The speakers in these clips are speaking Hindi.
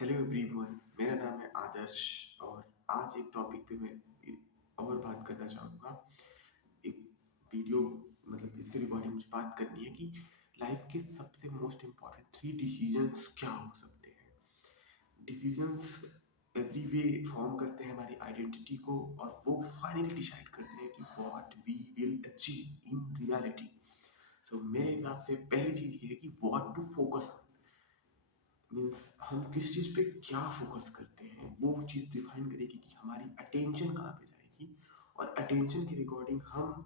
हेलो एवरीवन, मेरा नाम है आदर्श और आज एक टॉपिक पे मैं और बात करना चाहूँगा। एक वीडियो मतलब इसके रिगार्डिंग मुझे बात करनी है कि लाइफ के सबसे मोस्ट इम्पॉर्टेंट 3 डिसीजंस क्या हो सकते हैं। डिसीजंस एवरी वे फॉर्म करते हैं हमारी आइडेंटिटी को और वो फाइनली डिसाइड करते हैं कि what we will achieve in reality. So मेरे हिसाब से पहली चीज़ ये है कि what to focus on. Means हम किस चीज़ पे क्या फोकस करते हैं वो चीज़ डिफाइन करेगी कि हमारी अटेंशन कहाँ पे जाएगी। और अटेंशन के रिकॉर्डिंग हम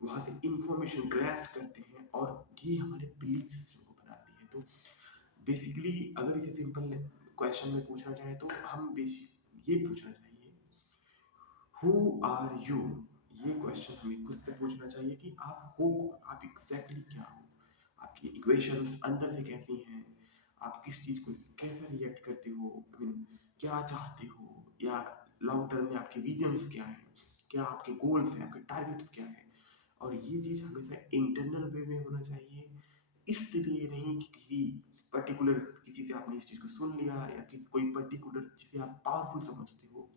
वहाँ से इंफॉर्मेशन ग्रैस्प करते हैं और ये हमारे बिलीफ सिस्टम को बनाती है। तो बेसिकली अगर इसे सिंपल क्वेश्चन में पूछना चाहे तो हम बेसिक ये पूछना चाहिए, हु आर यू। ये क्वेश्चन हमें खुद से पूछना चाहिए कि आप हो कौन, आप एग्जैक्टली क्या हो, आपकी इक्वेशंस अंदर से कैसी हैं, आप किस चीज़ को कैसे रिएक्ट करते हो, आई मीन क्या चाहते हो, या लॉन्ग टर्म में आपके विजन्स क्या हैं, क्या आपके गोल्स हैं, आपके टारगेट्स क्या हैं। और ये चीज़ हमेशा इंटरनल वे में होना चाहिए, इसलिए नहीं कि किसी से आपने इस चीज़ को सुन लिया या किसी कोई पर्टिकुलर जिसे आप पावरफुल समझते हो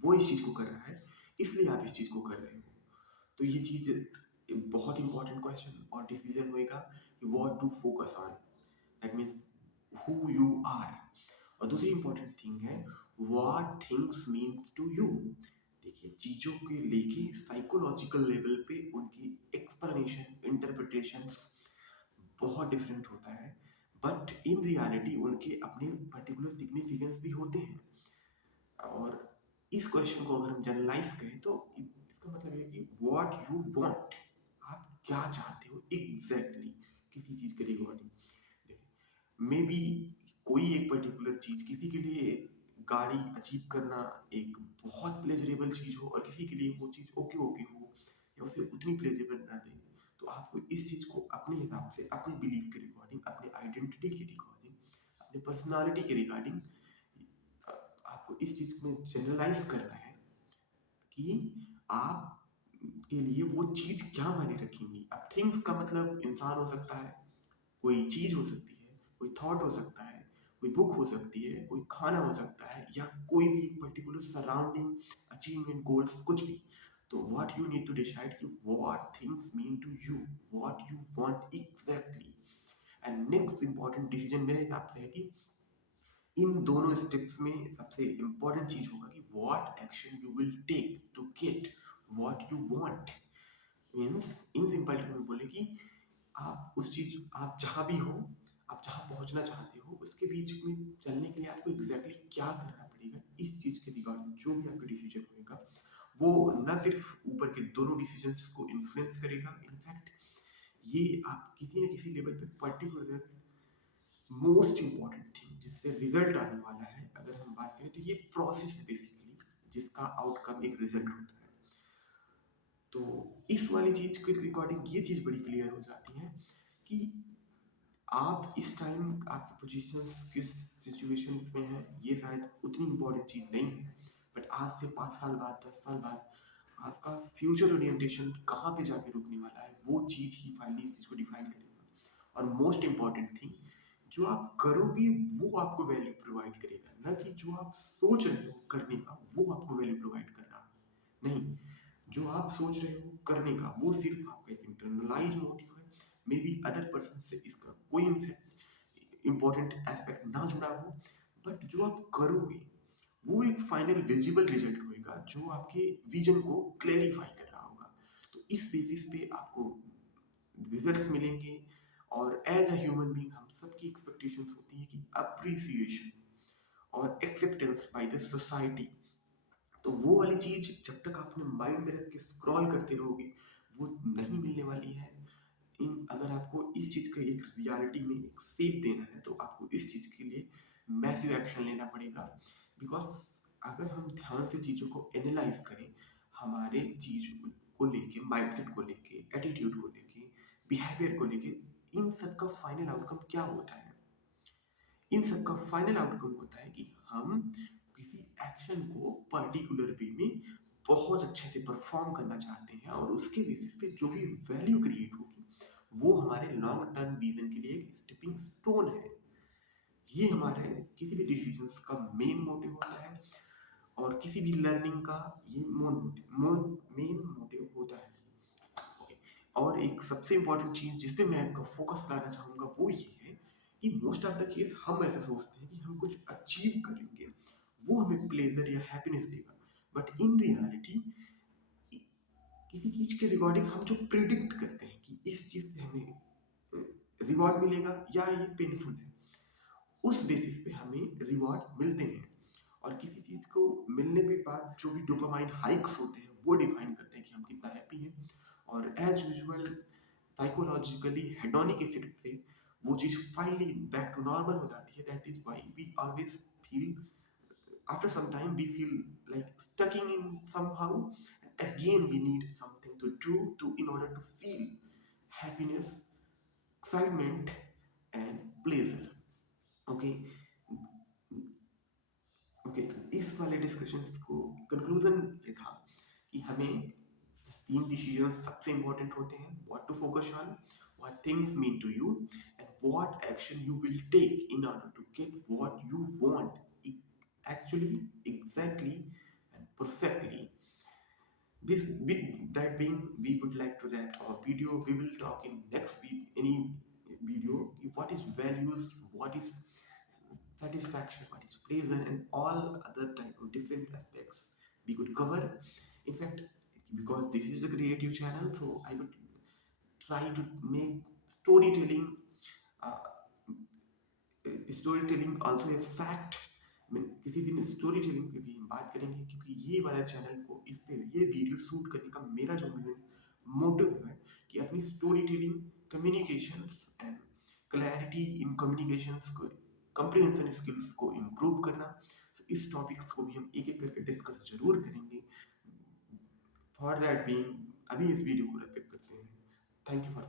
वो इस चीज़ को कर रहा है, इसलिए आप इस चीज़ को कर रहे हो। तो ये चीज़ बहुत इंपॉर्टेंट क्वेश्चन और डिसीजन होएगा कि what to focus on. That means who you are. और दूसरी इंपॉर्टेंट थिंग है what things means to you. देखिए, चीज़ों के लेके साइकोलॉजिकल लेवल पे उनकी एक्सप्लेनेशन इंटरप्रिटेशन बहुत डिफरेंट होता है, बट इन रियलिटी उनके अपने पर्टिकुलर सिग्निफिकेंस भी होते हैं। और इस क्वेश्चन को अगर हम जनरलाइज करें तो इसका मतलब है कि व्हाट यू वांट, आप क्या चाहते हो एग्जैक्टली किसी चीज़ के रिगार्डिंग। देखिए, मे बी कोई एक पर्टिकुलर चीज़ किसी के लिए गाड़ी अचीव करना एक बहुत प्लेजरेबल चीज़ हो और किसी के लिए वो चीज़ ओके ओके हो या उसे उतनी प्लेजरेबल ना दे। तो आपको इस चीज़ को अपने हिसाब से अपने बिलीव के रिगार्डिंग, अपने आइडेंटिटी के रिगार्डिंग, अपने पर्सनालिटी के रिगार्डिंग आपको इस चीज़ में जनरलाइज करना है कि आप के लिए वो चीज़ क्या मायने रखेंगी। अब थिंग्स का मतलब इंसान हो सकता है, कोई चीज़ हो सकती है, कोई थॉट हो सकता है, कोई बुक हो सकती है, कोई खाना हो सकता है या कोई भी पर्टिकुलर सराउंडिंग, अचीवमेंट, गोल्स, कुछ भी। तो what you need to decide कि what things mean to you, what you want exactly. And next important decision मेरे हिसाब से है कि इन दोनों स्टेप्स में सबसे इंपॉर्टेंट चीज होगा कि what action you will take to get what you want. Means in simple term में बोले कि आप उस चीज, आप जहाँ भी हो, आप जहाँ पहुँचना चाहते हो उसके बीच में चलने के लिए आपको एग्जैक्टली क्या करना पड़ेगा, इस चीज के रिगार्डिंग जो भी आपका डिसीजन होगा वो न सिर्फ ऊपर के दोनों डिसीजंस को इन्फ्लुएंस करेगा, इनफैक्ट ये आप किसी न किसी लेवल पे पर्टिकुलर मोस्ट इम्पॉर्टेंट थिंग जिससे रिजल्ट आने वाला है, अगर हम बात करें तो ये प्रोसेस है बेसिकली, जिसका आउटकम एक रिजल्ट होता है। तो इस वाली चीज के रिकॉर्डिंग ये चीज बड़ी क्लियर हो जाती है कि आप इस टाइम आपकी पोजीशन किस सिचुएशन में है ये शायद उतनी इम्पोर्टेंट चीज नहीं है, बट आज से 5 साल बाद, 10 साल बाद आपका फ्यूचर ओरिएंटेशन कहाँ पे जाके रुकने वाला है वो चीज ही फाइनली इस चीज को डिफाइन करेगा। और मोस्ट इम्पॉर्टेंट थिंग, जो आप करोगे वो आपको वैल्यू प्रोवाइड करेगा, ना कि जो आप सोच रहे हो करने का वो आपको वैल्यू प्रोवाइड कर रहा है। नहीं, जो आप सोच रहे हो करने का वो सिर्फ आपका एक इंटरनलाइज मोटिव है। मे बी अदर पर्सन से इसका कोई इंपॉर्टेंट एस्पेक्ट ना जुड़ा हो, बट जो आप करोगे वो एक फाइनल विजिबल रिजल्ट होएगा जो आपके विजन को क्लेरिफाई कर रहा होगा। तो इस बेसिस पे आपको रिजल्ट्स मिलेंगे। और एज अ ह्यूमन बीइंग हम सबकी एक्सपेक्टेशंस होती है कि अप्रिसिएशन और एक्सेप्टेंस बाय द सोसाइटी। तो वो वाली चीज जब तक आप अपने माइंड में रख के स्क्रॉल करते रहोगे वो नहीं मिलने वाली है। इन अगर आपको इस चीज का एक रियलिटी में एक शेप देना है तो आपको इस चीज के लिए मैसिव एक्शन लेना पड़ेगा। बिकॉज अगर हम ध्यान से चीजों को एनालाइज करें, हमारे चीज को लेके, माइंडसेट को लेके, एटीट्यूड को लेके, बिहेवियर को लेके, इन सब का फाइनल आउटकम क्या होता है। इन सब का फाइनल आउटकम होता है कि हम किसी एक्शन को पर्टिकुलर वे में बहुत अच्छे से परफॉर्म करना चाहते हैं और उसके बेसिस पे जो भी वैल्यू क्रिएट होगी वो हमारे लॉन्ग टर्म विजन के लिए एक स्टेपिंग स्टोन है। ये हमारे किसी भी डिसीजंस का मेन मोटिव होता है, और किसी भी लर्निंग का ये मेन मोटिव होता है। ओके, और एक सबसे इम्पोर्टेंट चीज़ जिस पे मैं आपका फोकस लाना चाहूँगा वो ये है कि मोस्ट ऑफ द केस हम ऐसा सोचते हैं कि हम कुछ अचीव करेंगे, वो हमें प्लेजर या हैप्पीनेस देगा, बट इन रियलिटी किसी चीज़ के रिगार्डिंग हम जो प्रिडिक्ट करते हैं कि इस चीज़ से हमें रिवॉर्ड मिलेगा या ये पेनफुल है, उस बेसिस पे हमें रिवॉर्ड मिलते हैं। और किसी चीज़ को मिलने के बाद जो भी डोपामाइन हाइक्स होते हैं वो डिफाइन करते हैं कि हम कितना हैप्पी हैं। और as usual psychologically hedonic effect से वो चीज़ फाइनली बैक टू नॉर्मल हो जाती है। That is why we always feel, after some time we feel like stucking in somehow. Again we need something to do to in order to feel happiness, excitement and pleasure. Okay, okay, इस वाले डिस्कशन को कंक्लूजन ये था कि हमें तीन डिसीजन सबसे इंपॉर्टेंट होते हैं: what to focus on, what things mean to you, and what action you will take in order to get what you want actually, exactly and perfectly. With that being, we would like to wrap our video. We will talk in next week, any video, what is values, what is satisfaction, what is pleasure, and all other type of different aspects we could cover. In fact, because this is a creative channel, so I would try to make storytelling uh, storytelling also a fact. किसी दिन स्टोरी टेलिंग पे भी हम बात करेंगे, क्योंकि ये वाला चैनल को इस पे ये वीडियो शूट करने का मेरा जो मेन मोटिव है कि अपनी story telling, communications and clarity in communications को, कंप्रिहेंशन स्किल्स को इम्प्रूव करना। तो इस टॉपिक्स को भी हम एक एक करके डिस्कस जरूर करेंगे। फॉर दैट बीइंग अभी इस वीडियो को रैप करते हैं। Thank you for